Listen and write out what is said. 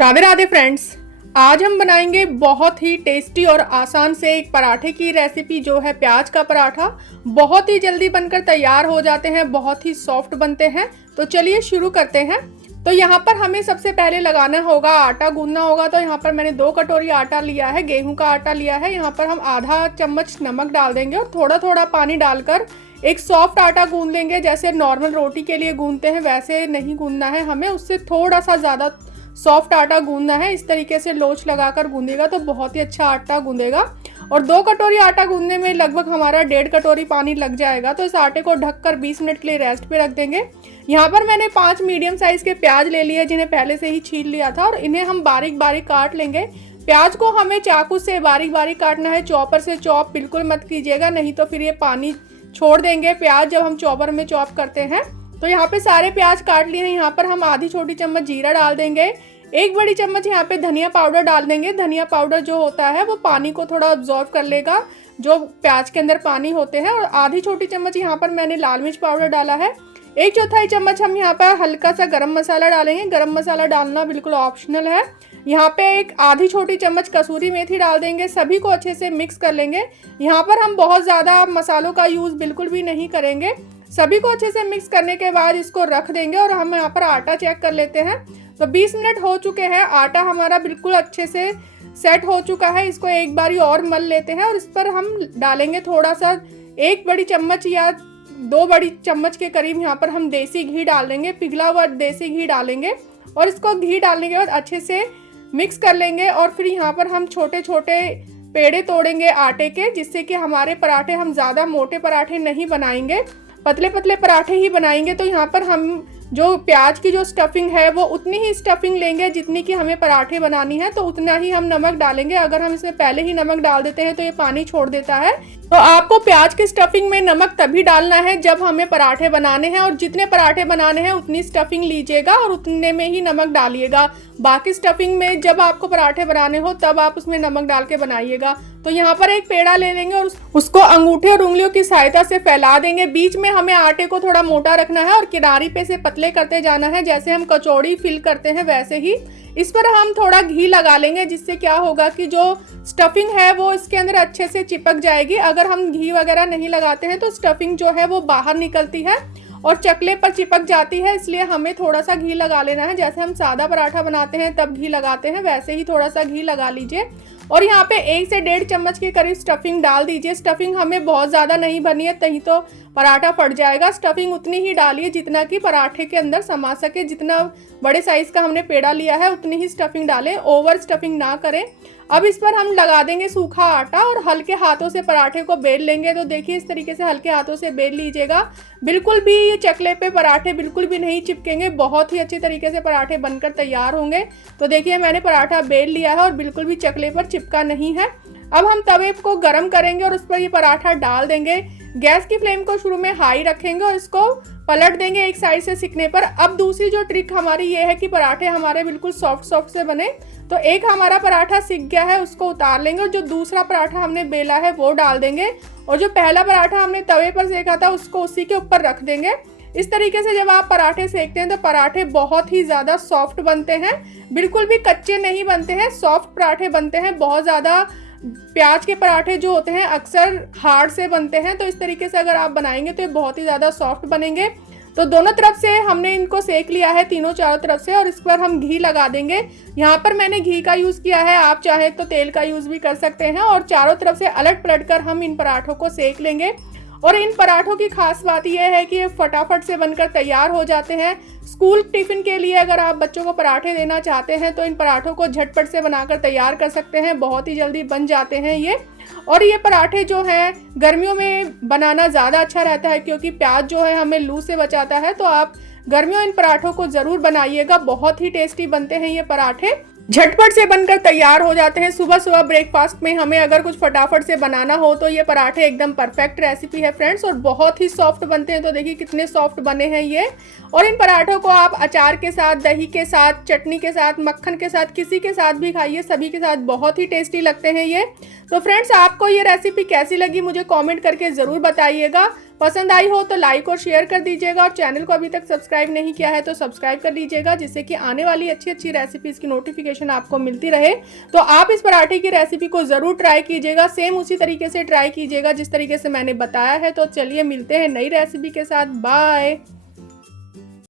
Radhe Radhe friends. आज हम बनाएंगे बहुत ही टेस्टी और आसान से एक पराठे की रेसिपी जो है प्याज का पराठा। बहुत ही जल्दी बनकर तैयार हो जाते हैं, बहुत ही सॉफ्ट बनते हैं। तो चलिए शुरू करते हैं। तो यहाँ पर हमें सबसे पहले लगाना होगा, आटा गूंदना होगा। तो यहाँ पर मैंने 2 कटोरी आटा लिया है, गेहूं का आटा लिया है। यहाँ पर हम आधा चम्मच नमक डाल देंगे और थोड़ा थोड़ा पानी डालकर एक सॉफ्ट आटा गूंद लेंगे। जैसे नॉर्मल रोटी के लिए गूंदते हैं वैसे नहीं गूंदना है हमें, उससे थोड़ा सा ज़्यादा सॉफ्ट आटा गूंदना है। इस तरीके से लोच लगाकर गूंदेगा तो बहुत ही अच्छा आटा गूंदेगा। और 2 कटोरी आटा गूंदने में लगभग हमारा 1.5 कटोरी पानी लग जाएगा। तो इस आटे को ढककर 20 मिनट के लिए रेस्ट पे रख देंगे। यहाँ पर मैंने 5 मीडियम साइज के प्याज ले लिए जिन्हें पहले से ही छील लिया था और इन्हें हम बारीक बारीक काट लेंगे। प्याज को हमें चाकू से बारीक बारीक काटना है, चॉपर से चॉप बिल्कुल मत कीजिएगा, नहीं तो फिर ये पानी छोड़ देंगे प्याज जब हम चॉपर में चॉप करते हैं। तो यहाँ पे सारे प्याज काट लिए हैं। यहाँ पर हम आधी छोटी चम्मच जीरा डाल देंगे, 1 बड़ी चम्मच यहाँ पे धनिया पाउडर डाल देंगे। धनिया पाउडर जो होता है वो पानी को थोड़ा अब्जॉर्व कर लेगा, जो प्याज के अंदर पानी होते हैं। और आधी छोटी चम्मच यहाँ पर मैंने लाल मिर्च पाउडर डाला है। 1/4 चम्मच हम यहाँ पर हल्का सा गरम मसाला डालेंगे। गरम मसाला डालना बिल्कुल ऑप्शनल है। यहाँ पे एक आधी छोटी चम्मच कसूरी मेथी डाल देंगे। सभी को अच्छे से मिक्स कर लेंगे। यहाँ पर हम बहुत ज़्यादा मसालों का यूज़ बिल्कुल भी नहीं करेंगे। सभी को अच्छे से मिक्स करने के बाद इसको रख देंगे और हम यहाँ पर आटा चेक कर लेते हैं। तो 20 मिनट हो चुके हैं, आटा हमारा बिल्कुल अच्छे से सेट हो चुका है। इसको एक बारी और मल लेते हैं और इस पर हम डालेंगे थोड़ा सा 1 बड़ी चम्मच या 2 बड़ी चम्मच के करीब यहाँ पर हम देसी घी डाल देंगे। पिघला हुआ देसी घी डालेंगे और इसको घी डालने के बाद अच्छे से मिक्स कर लेंगे। और फिर यहाँ पर हम छोटे छोटे पेड़े तोड़ेंगे आटे के, जिससे कि हमारे पराठे, हम ज़्यादा मोटे पराठे नहीं बनाएंगे, पतले पतले पराठे ही बनाएंगे। तो यहाँ पर हम जो प्याज की जो स्टफिंग है वो उतनी ही स्टफिंग लेंगे जितनी कि हमें पराठे बनानी है। तो उतना ही हम नमक डालेंगे। अगर हम इसमें पहले ही नमक डाल देते हैं तो ये पानी छोड़ देता है। तो आपको प्याज की स्टफिंग में नमक तभी डालना है जब हमें पराठे बनाने हैं, और जितने पराठे बनाने हैं उतनी स्टफिंग लीजिएगा और उतने में ही नमक डालिएगा। बाकी स्टफिंग में जब आपको पराठे बनाने हो तब आप उसमें नमक डाल के बनाइएगा। तो यहाँ पर एक पेड़ा ले लेंगे और उसको अंगूठे और उंगलियों की सहायता से फैला देंगे। बीच में हमें आटे को थोड़ा मोटा रखना है और किनारी पे से पतले करते जाना है। जैसे हम कचौड़ी फिल करते हैं वैसे ही इस पर हम थोड़ा घी लगा लेंगे, जिससे क्या होगा कि जो स्टफिंग है वो इसके अंदर अच्छे से चिपक जाएगी। अगर हम घी वगैरह नहीं लगाते हैं तो स्टफिंग जो है वो बाहर निकलती है और चकले पर चिपक जाती है। इसलिए हमें थोड़ा सा घी लगा लेना है। जैसे हम सादा पराठा बनाते हैं तब घी लगाते हैं, वैसे ही थोड़ा सा घी लगा लीजिए। और यहाँ पे 1 से 1.5 चम्मच के करीब स्टफिंग डाल दीजिए। स्टफिंग हमें बहुत ज़्यादा नहीं भरनी है, नहीं तो पराठा फट जाएगा। स्टफिंग उतनी ही डालिए जितना कि पराठे के अंदर समा सके। जितना बड़े साइज़ का हमने पेड़ा लिया है उतनी ही स्टफिंग डालें, ओवर स्टफिंग ना करें। अब इस पर हम लगा देंगे सूखा आटा और हल्के हाथों से पराठे को बेल लेंगे। तो देखिए इस तरीके से हल्के हाथों से बेल लीजिएगा। बिल्कुल भी ये चकले पे पराठे बिल्कुल भी नहीं चिपकेंगे, बहुत ही अच्छे तरीके से पराठे बनकर तैयार होंगे। तो देखिए मैंने पराठा बेल लिया है और बिल्कुल भी चकले पर चिपका नहीं है। अब हम तवे को गर्म करेंगे और उस पर ये पराठा डाल देंगे। गैस की फ्लेम को शुरू में हाई रखेंगे और इसको पलट देंगे एक साइड से सिकने पर। अब दूसरी जो ट्रिक हमारी ये है कि पराठे हमारे बिल्कुल सॉफ्ट सॉफ्ट से बने। तो एक हमारा पराठा सिक गया है, उसको उतार लेंगे और जो दूसरा पराठा हमने बेला है वो डाल देंगे। और जो पहला पराठा हमने तवे पर सेका था उसको उसी के ऊपर रख देंगे। इस तरीके से जब आप पराठे सेकते हैं तो पराठे बहुत ही ज़्यादा सॉफ्ट बनते हैं, बिल्कुल भी कच्चे नहीं बनते हैं, सॉफ्ट पराठे बनते हैं। बहुत ज़्यादा प्याज के पराठे जो होते हैं अक्सर हार्ड से बनते हैं। तो इस तरीके से अगर आप बनाएंगे तो ये बहुत ही ज़्यादा सॉफ्ट बनेंगे। तो दोनों तरफ से हमने इनको सेक लिया है, तीनों चारों तरफ से, और इस पर हम घी लगा देंगे। यहाँ पर मैंने घी का यूज़ किया है, आप चाहे तो तेल का यूज़ भी कर सकते हैं। और चारों तरफ से अलट पलट कर हम इन पराठों को सेक लेंगे। और इन पराठों की खास बात यह है कि ये फटाफट से बनकर तैयार हो जाते हैं। स्कूल टिफ़िन के लिए अगर आप बच्चों को पराठे देना चाहते हैं तो इन पराठों को झटपट से बनाकर तैयार कर सकते हैं, बहुत ही जल्दी बन जाते हैं ये। और ये पराठे जो हैं गर्मियों में बनाना ज़्यादा अच्छा रहता है, क्योंकि प्याज जो है हमें लू से बचाता है। तो आप गर्मियों इन पराठों को ज़रूर बनाइएगा, बहुत ही टेस्टी बनते हैं ये पराठे, झटपट से बनकर तैयार हो जाते हैं। सुबह सुबह ब्रेकफास्ट में हमें अगर कुछ फटाफट से बनाना हो तो ये पराठे एकदम परफेक्ट रेसिपी है फ्रेंड्स। और बहुत ही सॉफ्ट बनते हैं। तो देखिए कितने सॉफ्ट बने हैं ये। और इन पराठों को आप अचार के साथ, दही के साथ, चटनी के साथ, मक्खन के साथ, किसी के साथ भी खाइए, सभी के साथ बहुत ही टेस्टी लगते हैं ये। तो फ्रेंड्स आपको ये रेसिपी कैसी लगी मुझे कॉमेंट करके ज़रूर बताइएगा। पसंद आई हो तो लाइक और शेयर कर दीजिएगा और चैनल को अभी तक सब्सक्राइब नहीं किया है तो सब्सक्राइब कर लीजिएगा, जिससे कि आने वाली अच्छी अच्छी रेसिपीज़ की नोटिफिकेशन आपको मिलती रहे। तो आप इस पराठे की रेसिपी को ज़रूर ट्राई कीजिएगा, सेम उसी तरीके से ट्राई कीजिएगा जिस तरीके से मैंने बताया है। तो चलिए मिलते हैं नई रेसिपी के साथ। बाय।